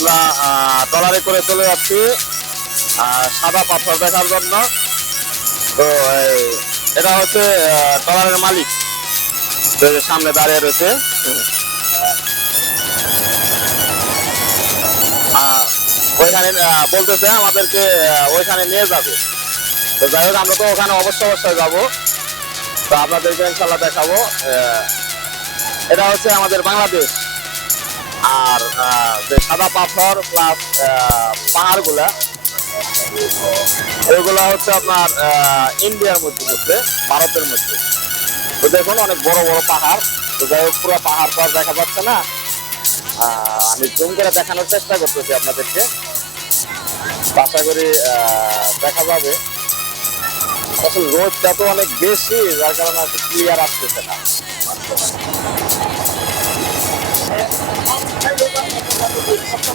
আমরা ট্রলারে করে চলে যাচ্ছি সাদা পাথর দেখার জন্য। তো এটা হচ্ছে ট্রলারের মালিক সামনে দাঁড়িয়ে রয়েছে। ওইখানে বলতেছে আমাদেরকে ওইখানে নিয়ে যাবে। তো যাই হোক, আমরা তো ওখানে অবশ্যই অবশ্যই যাব। তো আপনাদেরকে ইনশাল্লাহ দেখাবো। এটা হচ্ছে আমাদের বাংলাদেশ। আর যে সাদা পাথর প্লাস পাহাড়গুলা, এগুলা হচ্ছে আপনার ইন্ডিয়ার মধ্যে হচ্ছে ভারতের মধ্যে। তো দেখুন, অনেক বড় বড় পাহাড়। তো যাই হোক, পুরো পাহাড় তো আর দেখা যাচ্ছে না। আমি জুম করে দেখানোর চেষ্টা করতেছি আপনাদেরকে। আশা করি দেখা যাবে। আসলে রোদটা তো অনেক বেশি, যার কারণে ক্লিয়ার আসতেছে না।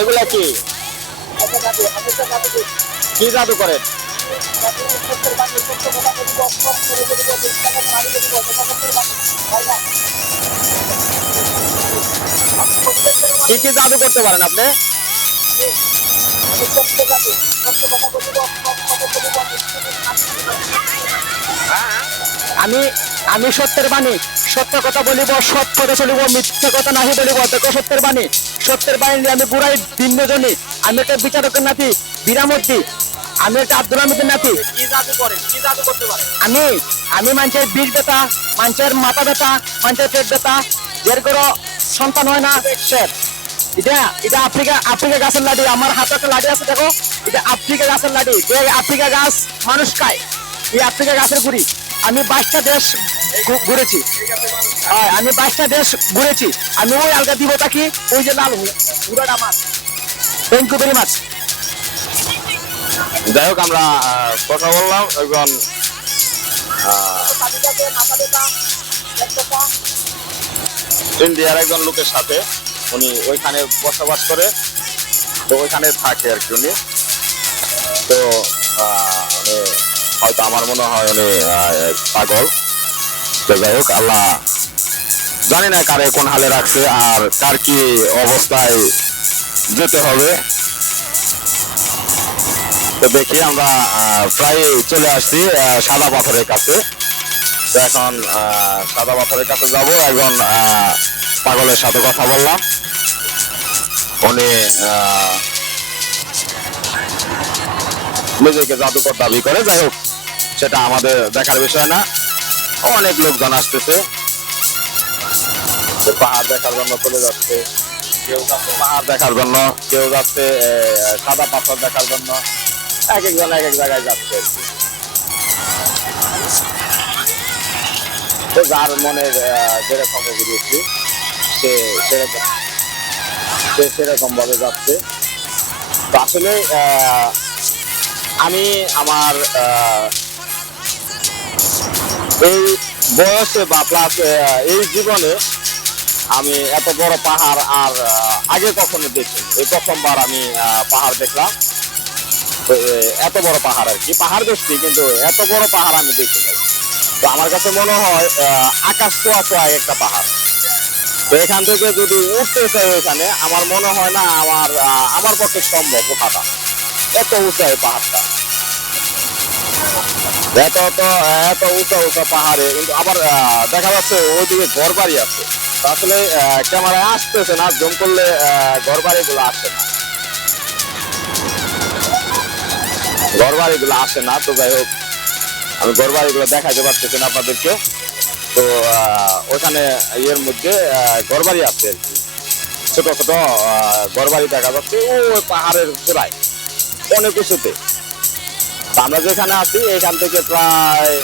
এগুলা কি? কি জাদু করেন? কি কি জাদু করতে পারেন আপনি? আমি আমি সত্যের বাণী। সত্য কথা বলিব সৎ পথে চলিব মিথ্যে কথা নাহি বলিব। দেখো সত্যের বাণী। সত্যের বাণী আমি গুড়াই ভিন্ন জনী। আমি একটা বিচারকের নাতি বিরামর্তি আমি একটা আব্দুল হামিদের নাতি। আমি আমি মানুষের বীজ ব্যথা মানুষের মাথা ব্যথা মানুষের পেট ব্যথা এর কোনো সন্তান হয় না। সে এটা এটা আফ্রিকা আফ্রিকা গাছের লাঠি আমার হাতে একটা লাঠি আছে দেখো। এটা আফ্রিকা গাছের লাডি। যে আফ্রিকা গাছ মানুষ খায় এই আফ্রিকা গাছের গুড়ি। আমি বাইশটা দেশ ঘুরেছি। হ্যাঁ আমি বাইশটা দেশ ঘুরেছি। আমি ওই আলগা দিব তাকি ওই যে লাল আমার থ্যাংক ইউ ভেরি মাচ যাই হোক, আমরা কথা বললাম, একজন ইন্ডিয়ার একজন লোকের সাথে। উনি ওইখানে বসবাস করে, তো ওইখানে থাকে আর কি উনি। তো উনি হয়তো আমার মনে হয় উনি পাগল। তো যাই হোক, আল্লাহ জানি না কারে কোন হালে রাখছে আর কার কি অবস্থায় যেতে হবে। তো দেখি আমরা প্রায় চলে আসছি সাদা পাথরের কাছে। তো এখন সাদা পাথরের কাছে যাব, একজন পাগলের সাথে কথা বললাম। উনি নিজেকে জাদুকর দাবি করে। যাই হোক সেটা আমাদের দেখার বিষয় না। অনেক লোকজন আসতেছে। পাহাড় দেখার জন্য চলে যাচ্ছে। কেউ যাচ্ছে পাহাড় দেখার জন্য, কেউ যাচ্ছে সাদা পাথর দেখার জন্য। এক একজন এক এক জায়গায় যাচ্ছে। তো যার মনের যেরকম অভিরুচি, সে সেরকম সে সেরকম ভাবে যাচ্ছে। তো আসলে আমি আমার এই বয়সে বা প্লাস এই জীবনে আমি এত বড় পাহাড় আর আগে কখনো দেখিনি। এই প্রথমবার আমি পাহাড় দেখলাম। এত বড় পাহাড় আর কি। পাহাড় দেখছি কিন্তু এত বড় পাহাড় আমি দেখি নাই তো আমার কাছে মনে হয় আকাশ ছোঁয়া একটা পাহাড়। তো এখান থেকে যদি উঠতে চাই ওইখানে, আমার মনে হয় না আমার আমার পক্ষে সম্ভব ওঠাটা এত উঁচা এই পাহাড়টা। এত তো এত উঁচা উঁচা পাহাড়ে কিন্তু আবার দেখা যাচ্ছে ওইদিকে ঘর বাড়ি আছে আসলে আহ, ক্যামেরায় আসতেছে না জুম করলে ঘর বাড়ি গুলো আসে না। ঘর বাড়ি গুলো আসে না তো যাই হোক আমি ঘর বাড়ি গুলো দেখাতে পারতেছি না আপনাদেরকে। তো ওখানে ইয়ের মধ্যে ঘর বাড়ি আছে আর কি। ছোট ছোট ঘর বাড়ি দেখা যাচ্ছে ওই পাহাড়ের চূড়ায় অনেক উঁচুতে। আমরা যেখানে আছি, এখান থেকে প্রায়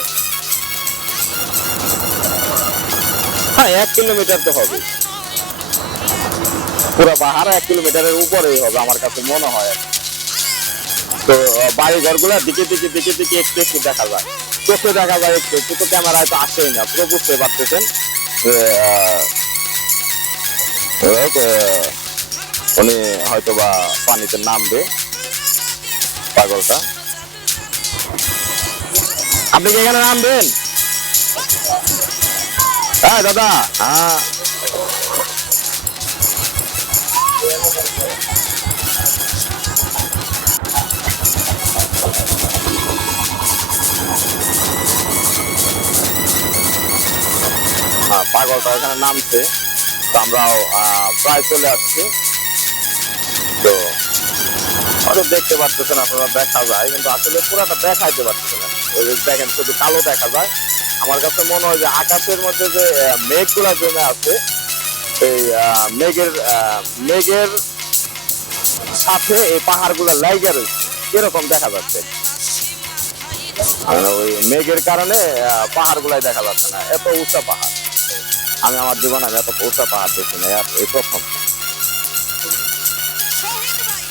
হ্যাঁ এক কিলোমিটার তো হবে। পুরো পাহাড় এক কিলোমিটারের উপরেই হবে, আমার কাছে মনে হয়। তো বাড়ি ঘরগুলো দিকে দিকে দিকে দিকে একটু একটু দেখা যায়। চোখে দেখা যায় একটু একটু, তো ক্যামেরায় তো আসেই না, পুরো বুঝতে পারতেছেন? উনি হয়তো বা পানিতে নামবে, পাগলটা। আপনি কি এখানে নামবেন? হ্যাঁ দাদা হ্যাঁ। হ্যাঁ, পাগলটা এখানে নামছে। তো আমরাও প্রায় চলে আসছি। তো হয়তো দেখতে পাচ্ছেন আপনারা দেখা যায় কিন্তু আসলে পুরাটা দেখাইতে পারতেছে না। ওই যে দেখেন শুধু কালো দেখা যায়। আমার কাছে মনে হয় যে আকাশের মধ্যে যে মেঘগুলা জমে আছে এই মেঘের মেঘের সাথে এই পাহাড়গুলো লাইগে রয়েছে। এরকম দেখা যাচ্ছে। ওই মেঘের কারণে আহ, পাহাড়গুলাই দেখা যাচ্ছে না। এত উঁচা পাহাড়। আমি আমার জীবনে আমি এত উঁচা পাহাড় দেখি না এই প্রথম। শহীদ ভাই।